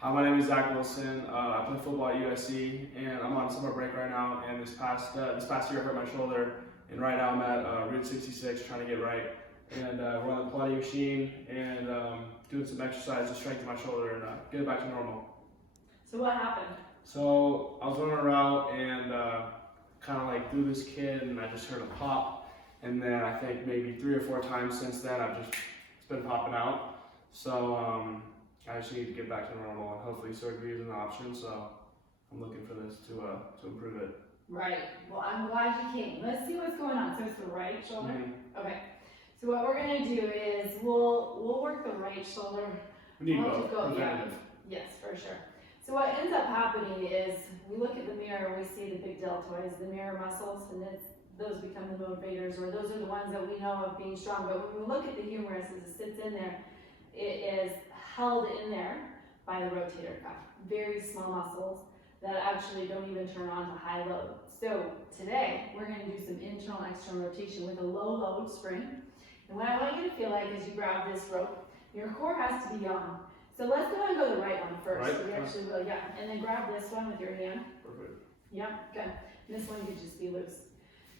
Hi, my name is Zach Wilson. I play football at USC, and I'm on summer break right now. And this past year, I hurt my shoulder, and right now I'm at Route 66 trying to get right. And we're on the Pilates machine and doing some exercise to strengthen my shoulder and get it back to normal. So what happened? So I was running a route and kind of like threw this kid, and I just heard a pop. And then I think maybe 3 or 4 times since then, it's been popping out. So I just need to get back to normal, and hopefully surgery is an option. So I'm looking for this to improve it. Right. Well, I'm glad you came. Let's see what's going on. So it's the right shoulder. Mm-hmm. Okay. So what we're gonna do is we'll work the right shoulder. We need We'll both. yeah. Yes, for sure. So what ends up happening is we look at the mirror, we see the big deltoids, the mirror muscles, and those become the motivators, or those are the ones that we know of being strong. But when we look at the humerus as it sits in there, it is held in there by the rotator cuff. Very small muscles that actually don't even turn on to high load. So today we're going to do some internal external rotation with a low load spring. And what I want you to feel like is you grab this rope, your core has to be on. So let's go and go the right one first. Right. We actually will, yeah. And then grab this one with your hand. Perfect. Yep, good. And this one could just be loose.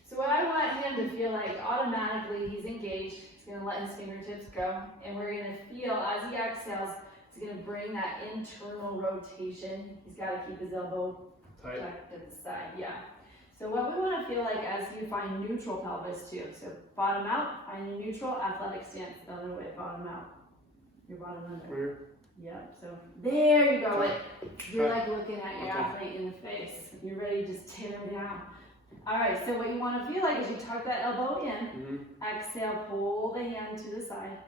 So what I want him to feel like, automatically he's engaged. He's going to let his fingertips go. And we're going to feel, as he exhales, he's going to bring that internal rotation. He's got to keep his elbow Tight. tucked at the side. Yeah. So what we want to feel like as you find neutral pelvis too. So bottom out, find a neutral athletic stance. The other way, bottom out. Your bottom under. Where? Yep, so there you go. You're like Okay. looking at your Okay. athlete in the face. You're ready to just tear him down. All right, so what you want to feel like is you tuck that elbow in. Mm-hmm. Exhale, pull the hand to the side.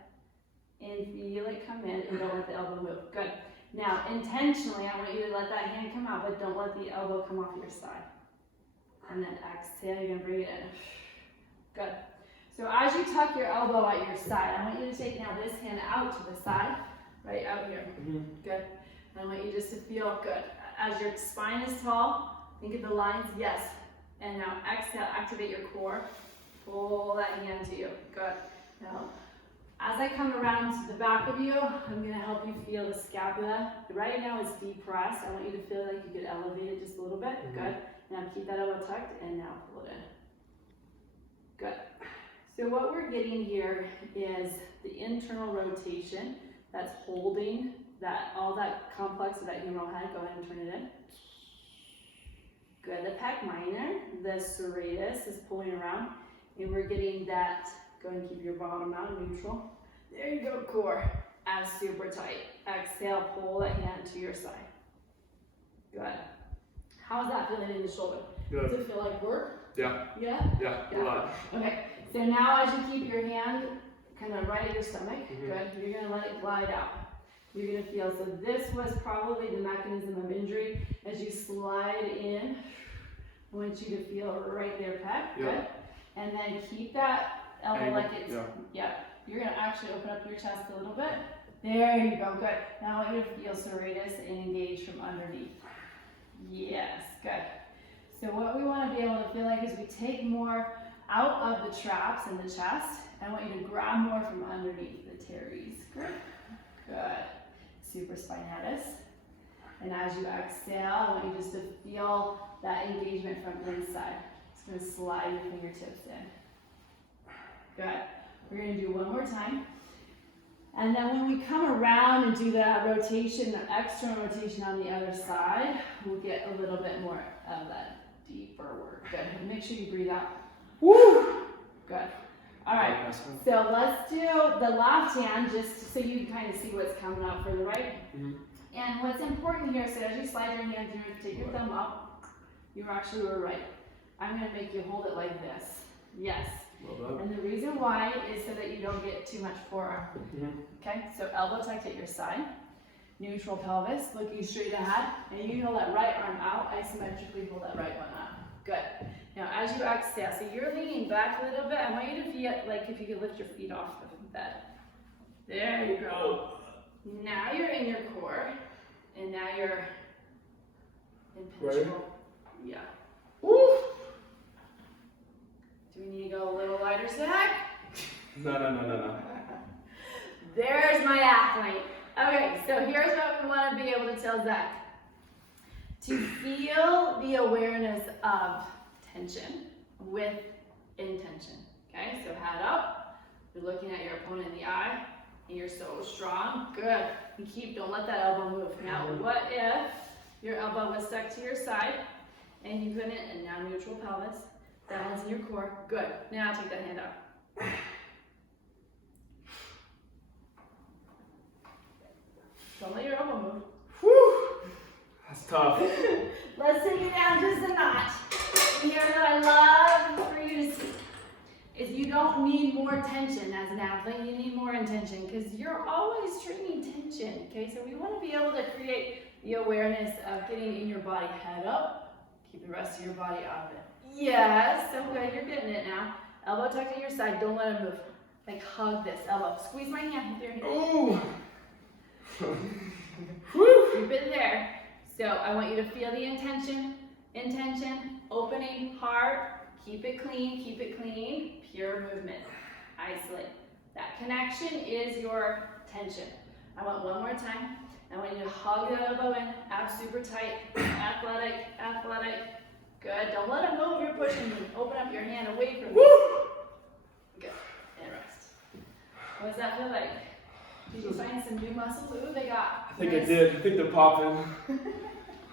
And feel it come in, and don't let the elbow move. Good. Now, intentionally, I want you to let that hand come out, but don't let the elbow come off your side. And then exhale, you're going to bring it in. Good. So as you tuck your elbow at your side, I want you to take now this hand out to the side. Right out here. Mm-hmm. Good. And I want you just to feel good. As your spine is tall, think of the lines. Yes. And now exhale, activate your core. Pull that hand to you. Good. Now, as I come around to the back of you, I'm going to help you feel the scapula. Right now it's depressed. I want you to feel like you could elevate it just a little bit. Mm-hmm. Good. Now keep that elbow tucked and now pull it in. Good. So what we're getting here is the internal rotation. That's holding all that complex of that humeral head. Go ahead and turn it in. Good. The pec minor, the serratus is pulling around, and we're getting that. Go ahead and keep your bottom out neutral. There you go, core. Abs super tight. Exhale, pull that hand to your side. Good. How's that feeling in the shoulder? Good. Does it feel like work? Yeah. Yeah? Yeah. A lot. Okay. So now as you keep your hand kind of right at your stomach, Mm-hmm. good, you're going to let it glide out. You're going to feel, so this was probably the mechanism of injury. As you slide in, I want you to feel right there, pec, Yeah. good. And then keep that elbow Angle. like it's, Yeah. You're going to actually open up your chest a little bit. There you go, good. Now I want you to feel serratus and engage from underneath. Yes, good. So what we want to be able to feel like is we take more out of the traps in the chest. I want you to grab more from underneath the teres. Good. Good. Supraspinatus. And as you exhale, I want you just to feel that engagement from inside. Just going to slide your fingertips in. Good. We're going to do one more time. And then when we come around and do that rotation, the external rotation on the other side, we'll get a little bit more of that deeper work. Good. And make sure you breathe out. Woo! Good. All right. So let's do the left hand just so you can kind of see what's coming up for the right. Mm-hmm. And what's important here, so as you slide your hand through, take your thumb up. You actually were right. I'm going to make you hold it like this. Yes. Well done. And the reason why is so that you don't get too much forearm. Mm-hmm. Okay, so elbow tucked at your side, neutral pelvis, looking straight ahead, and you hold that right arm out, isometrically hold that right one up. Good. Now as you exhale, so you're leaning back a little bit, I want you to feel like if you could lift your feet off the bed. There you go. Now you're in your core, and now you're in pinch. Yeah. Woo! Do we need to go a little lighter, Zach? No. There's my athlete. Okay, so here's what we want to be able to tell Zach. To feel the awareness of tension with intention. Okay, so head up. You're looking at your opponent in the eye, and you're so strong. Good. And don't let that elbow move. Now, what if your elbow was stuck to your side, and you couldn't, and now neutral pelvis, balance in your core. Good. Now take that hand out. Don't let your elbow move. Whew. That's tough. Let's take it down just a notch. And here's what I love for you to see. Is you don't need more tension as an athlete, you need more intention because you're always training tension, okay? So we want to be able to create the awareness of getting in your body, head up, keep the rest of your body off it. Yes, so good, you're getting it now. Elbow tucked in your side, don't let it move. Like hug this elbow, squeeze my hand with your hand. Ooh. Keep it there. So I want you to feel the intention, opening, heart, keep it clean, pure movement, isolate. That connection is your tension. I want one more time. I want you to hug that elbow in, abs super tight, athletic. Good, don't let it move, you're pushing me. Open up your hand away from me. Good, and rest. What does that feel like? Did you find some new muscles? Ooh, they got. I think I did. I think they're popping.